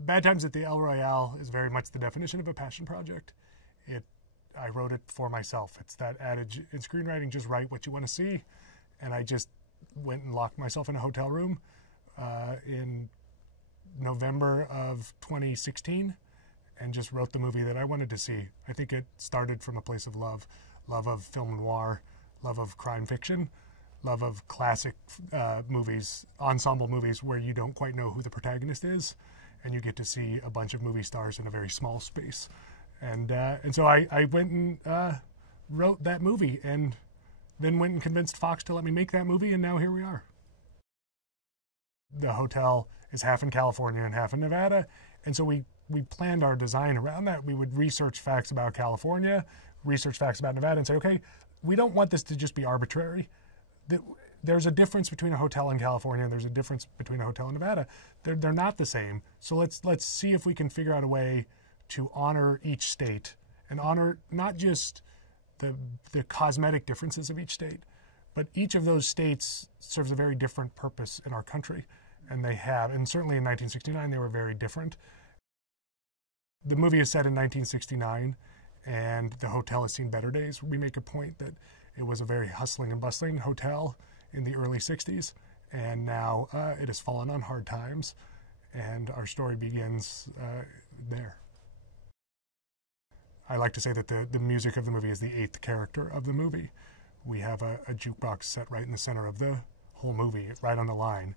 Bad Times at the El Royale is very much the definition of a passion project. I wrote it for myself. It's that adage in screenwriting, just write what you want to see. And I just went and locked myself in a hotel room in November of 2016 and just wrote the movie that I wanted to see. I think it started from a place of love of film noir, love of crime fiction, love of classic movies, ensemble movies where you don't quite know who the protagonist is, and you get to see a bunch of movie stars in a very small space. And so I went and wrote that movie, and then went and convinced Fox to let me make that movie, and now here we are. The hotel is half in California and half in Nevada, and so we planned our design around that. We would research facts about California, research facts about Nevada, and say, okay, we don't want this to just be arbitrary. There's a difference between a hotel in California and there's a difference between a hotel in Nevada. They're not the same. So let's see if we can figure out a way to honor each state and honor not just the cosmetic differences of each state, but each of those states serves a very different purpose in our country. And they have, and certainly in 1969, they were very different. The movie is set in 1969, and the hotel has seen better days. We make a point that it was a very hustling and bustling hotel in the early 60s, and now it has fallen on hard times, and our story begins there. I like to say that the music of the movie is the eighth character of the movie. We have a jukebox set right in the center of the whole movie, right on the line.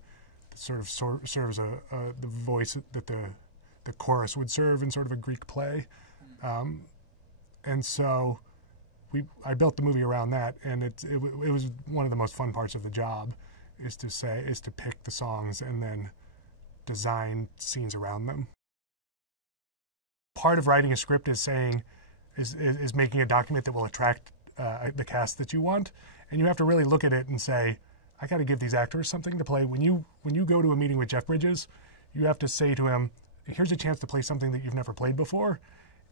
That sort of serves the voice that the chorus would serve in sort of a Greek play. And so I built the movie around that, and it was one of the most fun parts of the job, is to pick the songs and then design scenes around them. Part of writing a script is making a document that will attract the cast that you want, and you have to really look at it and say, I got to give these actors something to play. When you go to a meeting with Jeff Bridges, you have to say to him, here's a chance to play something that you've never played before.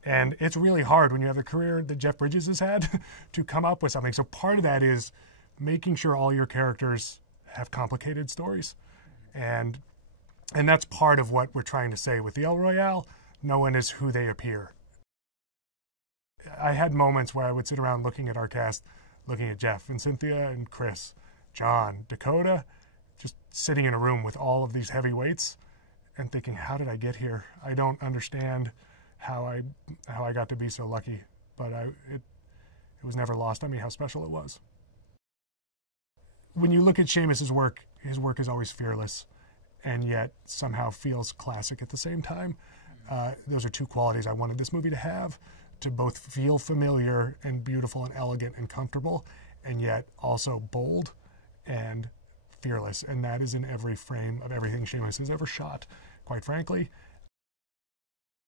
And it's really hard when you have the career that Jeff Bridges has had to come up with something. So part of that is making sure all your characters have complicated stories. And that's part of what we're trying to say with the El Royale. No one is who they appear. I had moments where I would sit around looking at our cast, looking at Jeff and Cynthia and Chris, John, Dakota, just sitting in a room with all of these heavyweights and thinking, how did I get here? I don't understand how I got to be so lucky, but it was never lost on me how special it was. When you look at Seamus's work, his work is always fearless, and yet somehow feels classic at the same time. Those are two qualities I wanted this movie to have, to both feel familiar and beautiful and elegant and comfortable, and yet also bold and fearless. And that is in every frame of everything Seamus has ever shot, quite frankly.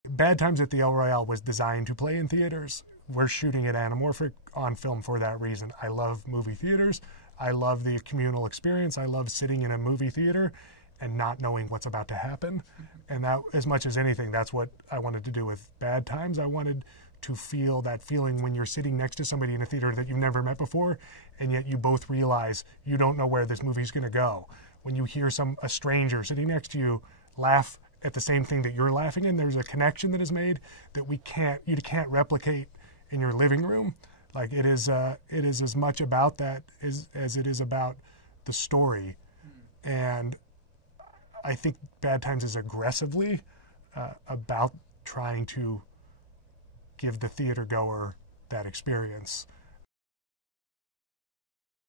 Bad Times at the El Royale was designed to play in theaters. We're shooting it anamorphic on film for that reason. I love movie theaters. I love the communal experience. I love sitting in a movie theater and not knowing what's about to happen. And that, as much as anything, that's what I wanted to do with Bad Times. I wanted to feel that feeling when you're sitting next to somebody in a theater that you've never met before, and yet you both realize you don't know where this movie's going to go. When you hear a stranger sitting next to you laugh at the same thing that you're laughing in, there's a connection that is made that you can't replicate in your living room. Like it is as much about that as it is about the story. And I think Bad Times is aggressively about trying to give the theater goer that experience.